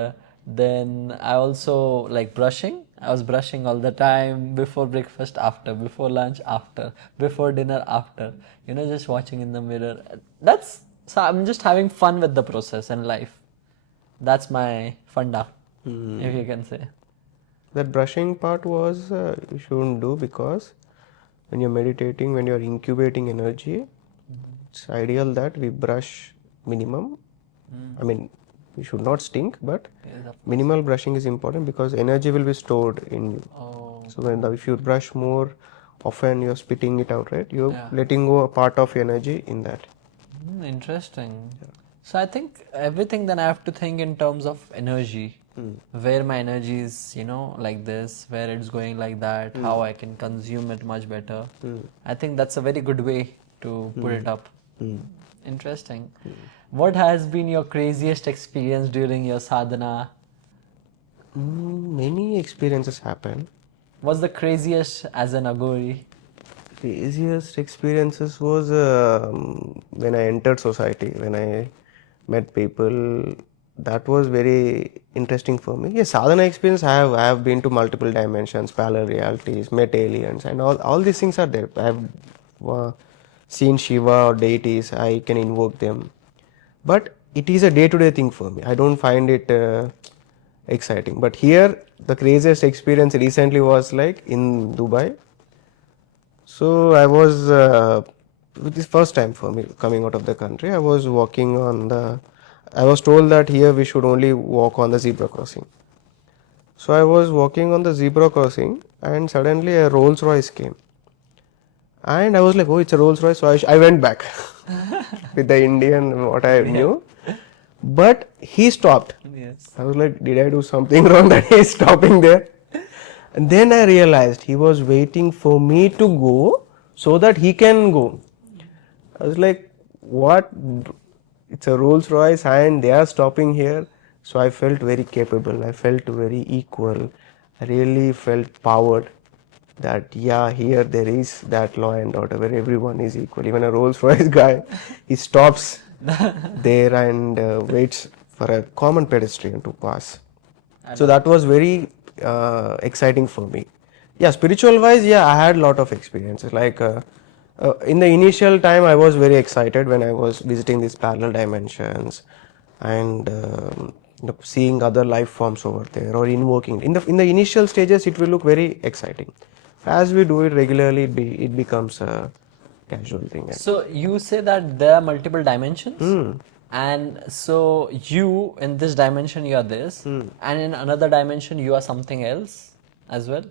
then I also like brushing. I was brushing all the time, before breakfast, after, before lunch, after, before dinner, after, just watching in the mirror. So I'm just having fun with the process and life. That's my funda, if you can say. That brushing part was you shouldn't do, because when you're meditating, when you're incubating energy, it's ideal that we brush minimum. I mean, we should not stink, but minimal brushing is important because energy will be stored in you. Oh. So if you brush more often, you're spitting it out, right? You're letting go a part of energy in that. Interesting. So I think everything then I have to think in terms of energy. Where my energy is, like this, where it's going like that, how I can consume it much better. I think that's a very good way to put it up. Interesting. What has been your craziest experience during your sadhana? Many experiences happen. What's the craziest as an Aghori? Craziest experiences was when I entered society, when I met people. That was very interesting for me. Yes, sadhana experience, I have been to multiple dimensions, parallel realities, met aliens, and all these things are there. I have seen Shiva or deities, I can invoke them. But it is a day-to-day thing for me. I don't find it exciting. But here, the craziest experience recently was like in Dubai. So I was, this first time for me coming out of the country, I was walking on I was told that here we should only walk on the zebra crossing. So I was walking on the zebra crossing and suddenly a Rolls Royce came. And I was like, oh, it's a Rolls Royce. So I went back with the Indian, what I knew. But he stopped. Yes. I was like, did I do something wrong that he is stopping there? And then I realized he was waiting for me to go so that he can go. I was like, what? It's a Rolls Royce and they are stopping here. So I felt very capable. I felt very equal. I really felt powered that, yeah, here there is that law and order where everyone is equal. Even a Rolls Royce guy, he stops there and waits for a common pedestrian to pass. So that was very exciting for me. Yeah, spiritual wise, yeah, I had a lot of experiences. Like in the initial time, I was very excited when I was visiting these parallel dimensions and seeing other life forms over there or invoking. In the initial stages, it will look very exciting. As we do it regularly, it becomes a casual thing. So you say that there are multiple dimensions, and so you in this dimension you are this, and in another dimension you are something else as well.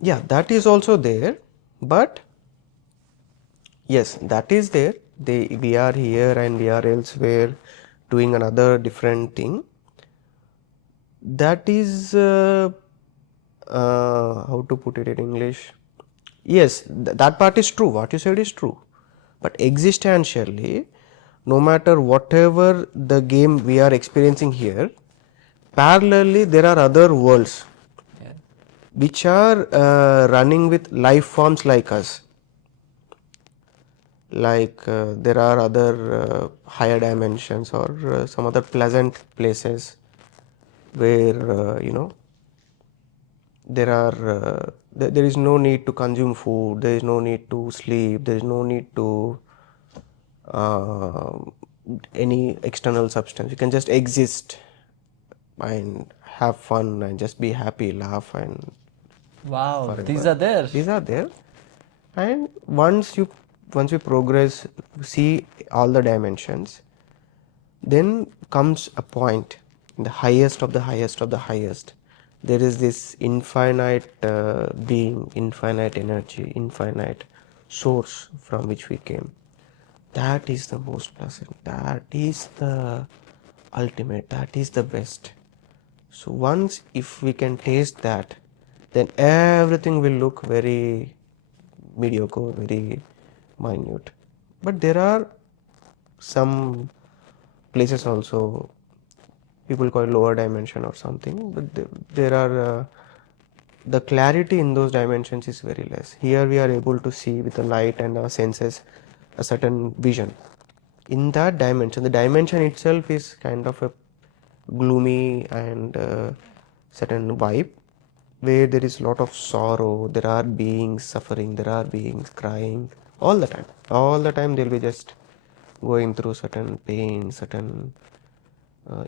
Yeah, that is also there, but Yes, that is there. We are here and we are elsewhere doing another different thing. That is how to put it in English. Yes, that part is true. What you said is true. But existentially, no matter whatever the game we are experiencing here, parallelly there are other worlds Yeah. which are running with life forms like us. Like there are other higher dimensions or some other pleasant places where there is no need to consume food, there is no need to sleep, there is no need to uh, any external substance. You can just exist and have fun and just be happy, laugh and Wow, these forever. are there. These are there. And once you progress, see all the dimensions, then comes a point in the highest of the highest of the highest. There is this infinite being, infinite energy, infinite source from which we came. That is the most pleasant. That is the ultimate. That is the best. So once if we can taste that, then everything will look very mediocre, very minute. But there are some places also, people call it lower dimension or something, but there are the clarity in those dimensions is very less. Here we are able to see with the light and our senses a certain vision. In that dimension, the dimension itself is kind of a gloomy and certain vibe where there is a lot of sorrow, there are beings suffering, there are beings crying all the time. All the time they'll be just going through certain pain, certain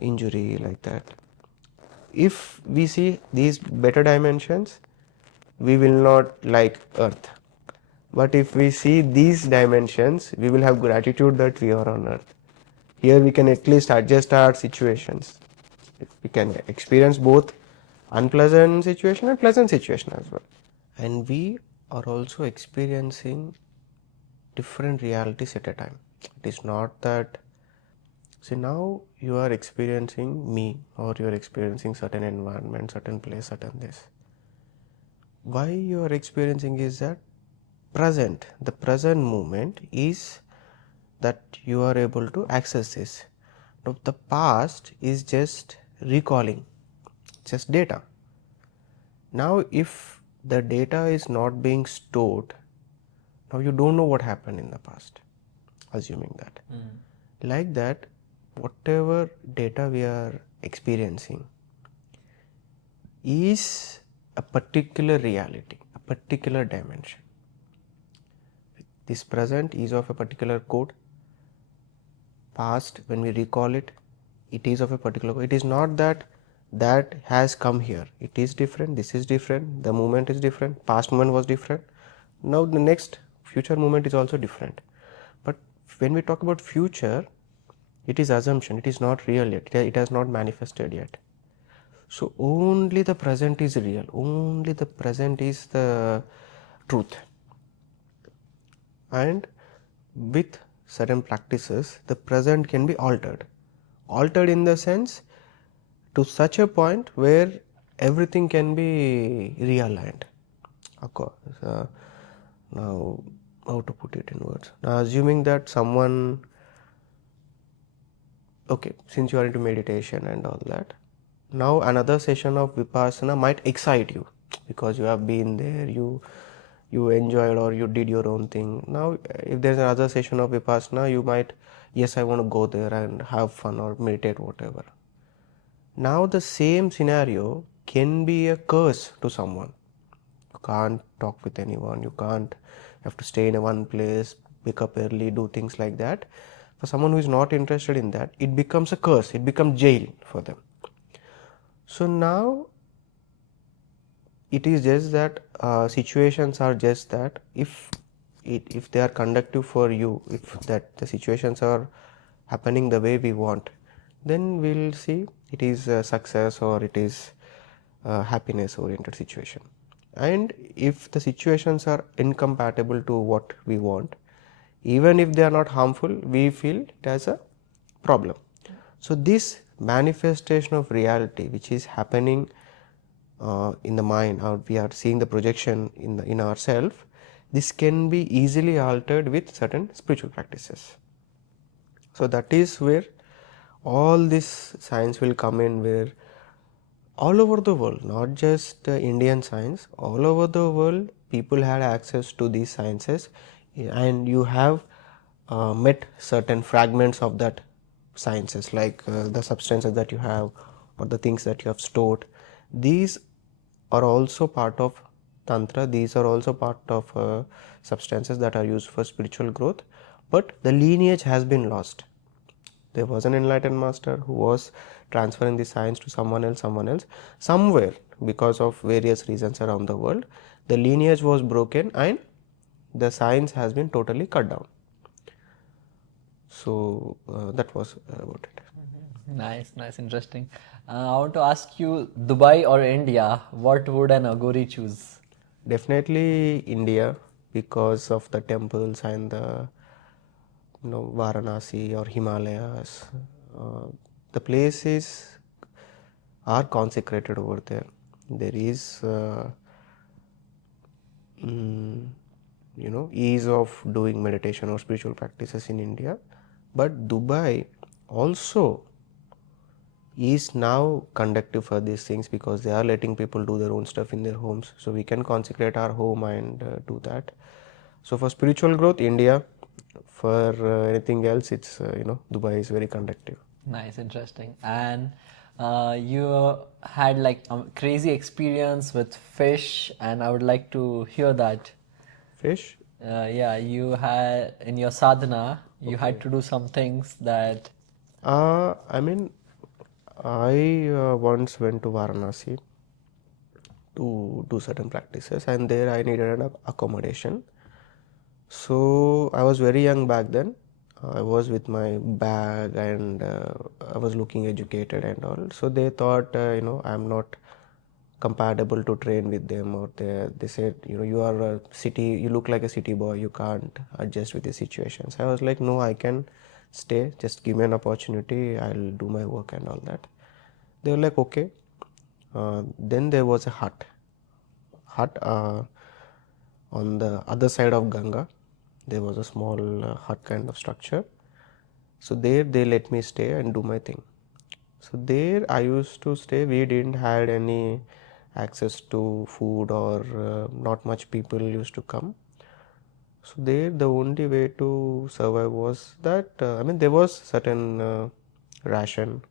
injury like that. If we see these better dimensions, we will not like earth. But if we see these dimensions, we will have gratitude that we are on earth. Here we can at least adjust our situations. We can experience both unpleasant situation and pleasant situation as well. And we are also experiencing different realities at a time. It is not that, see, now you are experiencing me or you are experiencing certain environment, certain place, certain this. Why you are experiencing is that the present moment is that you are able to access this. Now the past is just recalling, just data. Now if the data is not being stored, now you don't know what happened in the past, assuming that. Like that, whatever data we are experiencing is a particular reality, a particular dimension. This present is of a particular code. Past, when we recall it, it is of a particular code. It is not that that has come here. It is different, this is different, the moment is different, past moment was different. Now the next future moment is also different. But when we talk about future, it is assumption, it is not real yet, it has not manifested yet. So only the present is real, only the present is the truth. And with certain practices, the present can be altered. Altered in the sense to such a point where everything can be realigned. Of course, now how to put it in words? Now assuming that someone, okay, since you are into meditation and all that, now another session of vipassana might excite you because you have been there, you enjoyed or you did your own thing. Now if there's another session of vipassana, you might, yes, I want to go there and have fun or meditate, whatever. Now the same scenario can be a curse to someone. You can't talk with anyone, you can't, you have to stay in one place, wake up early, do things like that. For someone who is not interested in that, it becomes a curse, it becomes jail for them. So now it is just that situations are just that if they are conductive for you, if that the situations are happening the way we want, then we'll see it is a success or it is a happiness oriented situation. And if the situations are incompatible to what we want, Even if they are not harmful, we feel it as a problem. So this manifestation of reality which is happening in the mind, or we are seeing the projection in ourself, this can be easily altered with certain spiritual practices. So that is where all this science will come in, where all over the world, not just Indian science, all over the world people had access to these sciences, and you have met certain fragments of that sciences, like the substances that you have or the things that you have stored. These are also part of tantra, these are also part of substances that are used for spiritual growth, but the lineage has been lost. There was an enlightened master who was transferring the science to someone else, somewhere, because of various reasons around the world. The lineage was broken and the science has been totally cut down. So that was about it. Nice, nice, interesting. I want to ask you, Dubai or India, what would an Aghori choose? Definitely India, because of the temples and the Varanasi or Himalayas. Uh, the places are consecrated over there. There is ease of doing meditation or spiritual practices in India, but Dubai also is now conductive for these things, because they are letting people do their own stuff in their homes, so we can consecrate our home and do that. So for spiritual growth, India. For anything else, it's Dubai is very conductive. Nice, interesting. And you had like a crazy experience with fish, and I would like to hear that. Fish. Yeah, you had in your sadhana, you had to do some things that. I mean, I once went to Varanasi to do certain practices, and there I needed an accommodation. So I was very young back then. I was with my bag, and I was looking educated and all. So they thought, I'm not compatible to train with them, or they said, you are a city, you look like a city boy, you can't adjust with the situations. I was like, no, I can stay, just give me an opportunity, I'll do my work and all that. They were like, okay. Then there was a hut on the other side of Ganga. There was a small hut kind of structure. So there they let me stay and do my thing. So there I used to stay. We didn't had any access to food, or not much people used to come. So there the only way to survive was that there was certain ration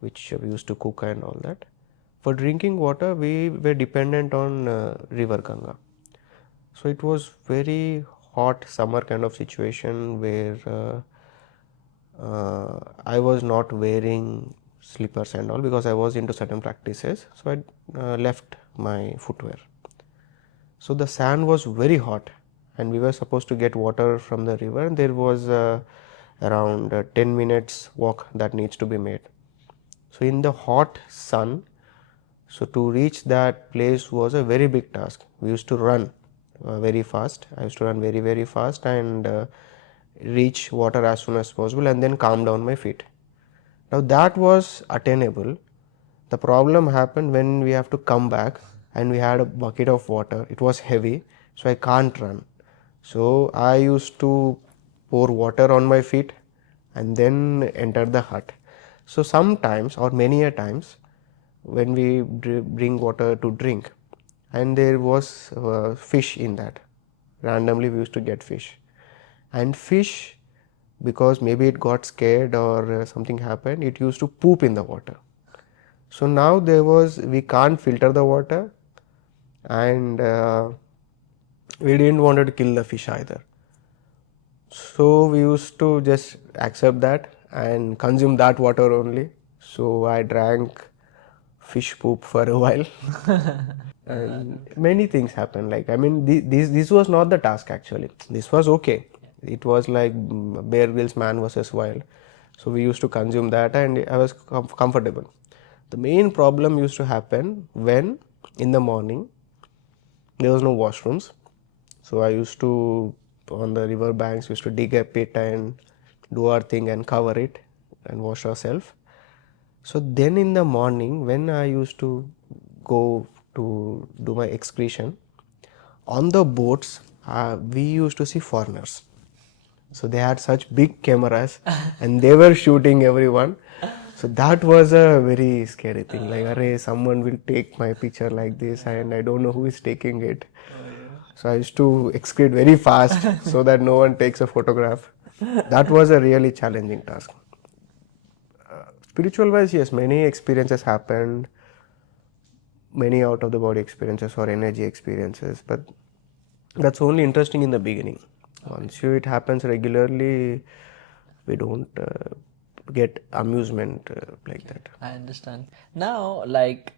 which we used to cook and all that. For drinking water, we were dependent on river Ganga. So it was very hot summer kind of situation, where I was not wearing slippers and all, because I was into certain practices. So I left my footwear. So the sand was very hot, and we were supposed to get water from the river, and there was around 10 minutes walk that needs to be made. So in the hot sun, so to reach that place was a very big task. We used to run very fast. I used to run very, very fast, and reach water as soon as possible, and then calm down my feet. Now that was attainable. The problem happened when we have to come back, and we had a bucket of water. It was heavy, so I can't run. So I used to pour water on my feet and then enter the hut. So sometimes, or many a times, when we bring water to drink, and there was fish in that, randomly we used to get fish, and fish, because maybe it got scared or something happened, it used to poop in the water. So now we can't filter the water, and we didn't want to kill the fish either. So we used to just accept that and consume that water only. So I drank fish poop for a while. And many things happened. Like, this was not the task actually. This was okay. It was like Bear Grylls Man versus Wild. So we used to consume that, and I was comfortable. The main problem used to happen when in the morning there was no washrooms. So I used to on the river banks. We used to dig a pit and do our thing and cover it and wash ourselves. So then in the morning, when I used to go to do my excretion, on the boats, we used to see foreigners. So they had such big cameras and they were shooting everyone. So that was a very scary thing. Like, array, someone will take my picture like this and I don't know who is taking it. So I used to excrete very fast so that no one takes a photograph. That was a really challenging task. Spiritual wise, yes, many experiences happened, many out of the body experiences or energy experiences, but that's only interesting in the beginning. Once it happens regularly, we don't get amusement like that. I understand. Now, like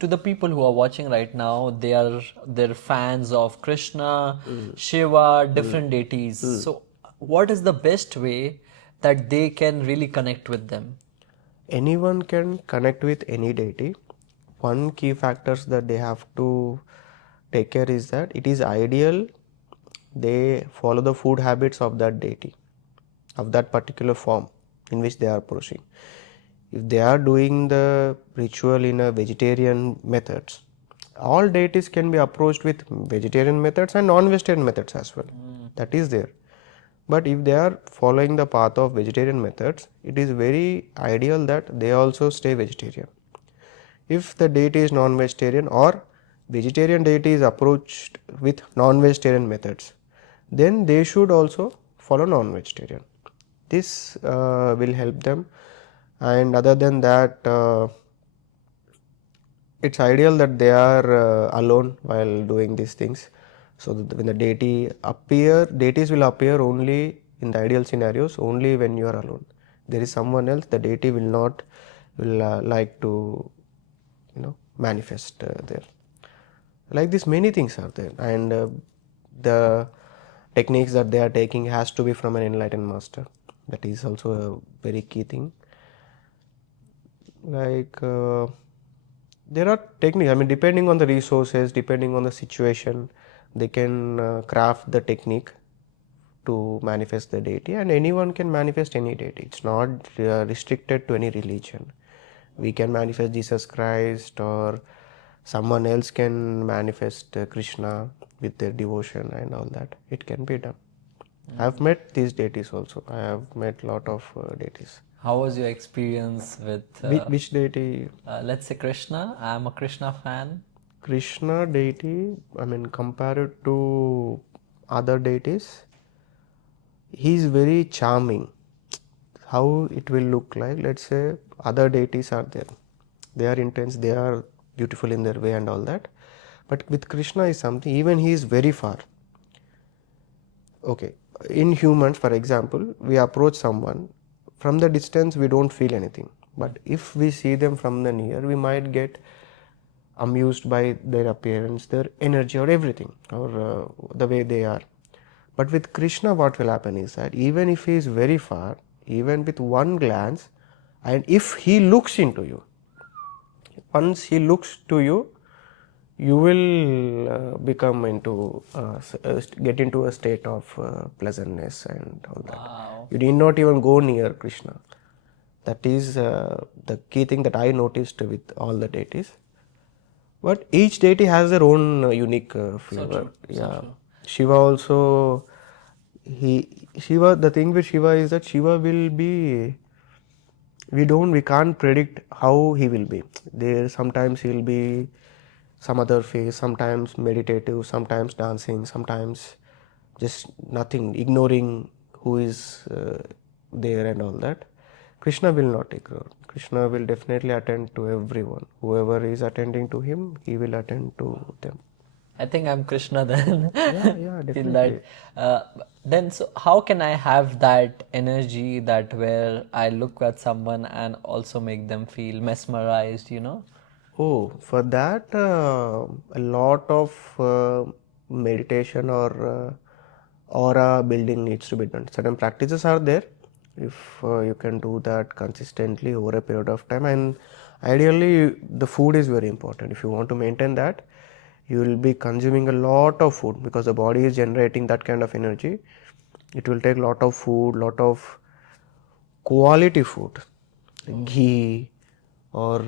to the people who are watching right now, they're fans of Krishna, Shiva, different deities. So, what is the best way that they can really connect with them? Anyone can connect with any deity. One key factors that they have to take care is that it is ideal they follow the food habits of that deity, of that particular form in which they are approaching. If they are doing the ritual in a vegetarian methods, all deities can be approached with vegetarian methods and non-vegetarian methods as well. That is there. But if they are following the path of vegetarian methods, it is very ideal that they also stay vegetarian. If the deity is non-vegetarian or vegetarian deity is approached with non-vegetarian methods, then they should also follow non-vegetarian. This will help them. And other than that, it's ideal that they are alone while doing these things. So that when the deities will appear only in the ideal scenarios, only when you are alone. There is someone else, the deity will like to, manifest there. Like this, many things are there, and the techniques that they are taking has to be from an enlightened master. That is also a very key thing. Like there are techniques. I mean, depending on the resources, depending on the situation, they can craft the technique to manifest the deity, and anyone can manifest any deity. It's not restricted to any religion. We can manifest Jesus Christ, or someone else can manifest Krishna with their devotion and all that. It can be done. I have met these deities also. I have met lot of deities. How was your experience with, Which deity? let's say, Krishna? I'm a Krishna fan. Krishna deity, I mean, compared to other deities, he is very charming. How it will look like, let's say other deities are there. They are intense, they are beautiful in their way and all that. But with Krishna is something, even he is very far. Okay, in humans, for example, we approach someone, from the distance we don't feel anything. But if we see them from the near, we might get amused by their appearance, their energy, or everything, or the way they are. But with Krishna, what will happen is that even if he is very far, even with one glance, and if he looks into you, once he looks to you, you will become into, get into a state of pleasantness and all that. Wow. You need not even go near Krishna. That is the key thing that I noticed with all the deities. But each deity has their own unique flavor. Shiva also, the thing with Shiva is that Shiva will be, we can't predict how he will be. Sometimes he'll be some other phase, sometimes meditative, sometimes dancing, sometimes just nothing, ignoring who is there and all that. Krishna will not ignore. Krishna will definitely attend to everyone. Whoever is attending to him, he will attend to them. I think I'm Krishna then. Yeah, definitely. In that, then so how can I have that energy that where I look at someone and also make them feel mesmerized, Oh, for that, a lot of meditation or aura building needs to be done. Certain practices are there. If you can do that consistently over a period of time, and ideally, the food is very important. If you want to maintain that, you will be consuming a lot of food because the body is generating that kind of energy. It will take lot of food, lot of quality food, ghee or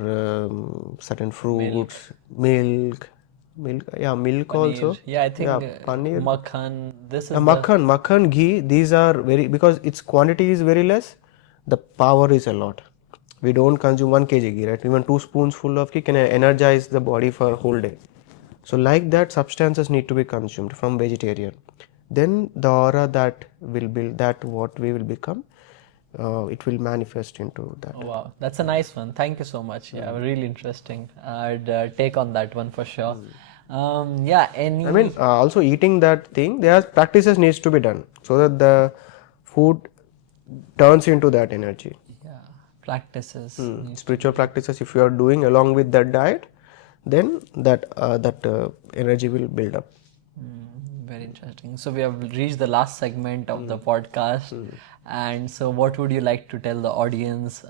certain fruits, milk, milk also. Paneer. Yeah, I think Paneer. makhan. This is the Makhan, ghee, these are very, because its quantity is very less, the power is a lot. We don't consume 1 kg ghee, right? Even 2 spoonsful of ghee can energize the body for a whole day. So like that, substances need to be consumed from vegetarian. Then the aura that will build, that what we will become, it will manifest into that. Oh, wow, that's a nice one. Thank you so much. Yeah, really interesting. I'd take on that one for sure. Yeah, any. I mean, also eating that thing, there are practices needs to be done so that the food turns into that energy. Yeah, practices. Spiritual practices, if you are doing along with that diet, then that energy will build up. Very interesting. So we have reached the last segment of the podcast. And so what would you like to tell the audience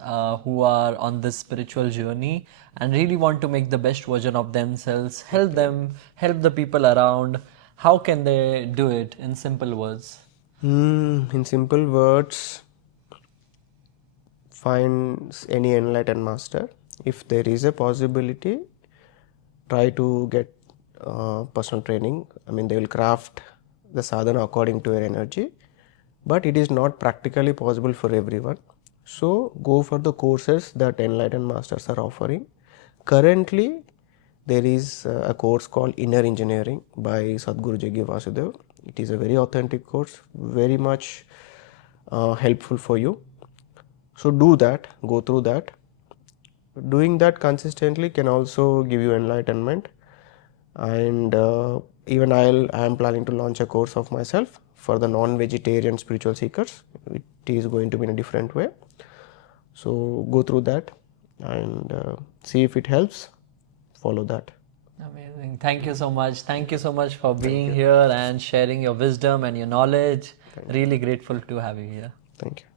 who are on this spiritual journey and really want to make the best version of themselves, help them, help the people around? How can they do it in simple words? In simple words, find any enlightened master. If there is a possibility, try to get personal training. I mean, they will craft the sadhana according to your energy, but it is not practically possible for everyone. So go for the courses that enlightened masters are offering. Currently, there is a course called Inner Engineering by Sadhguru Jaggi Vasudev. It is a very authentic course, very much helpful for you. So do that, go through that. Doing that consistently can also give you enlightenment. And even I am planning to launch a course of myself for the non-vegetarian spiritual seekers. It is going to be in a different way. So go through that and see if it helps. Follow that. Amazing. Thank you so much. Thank you so much for being here and sharing your wisdom and your knowledge. Really grateful to have you here. Thank you.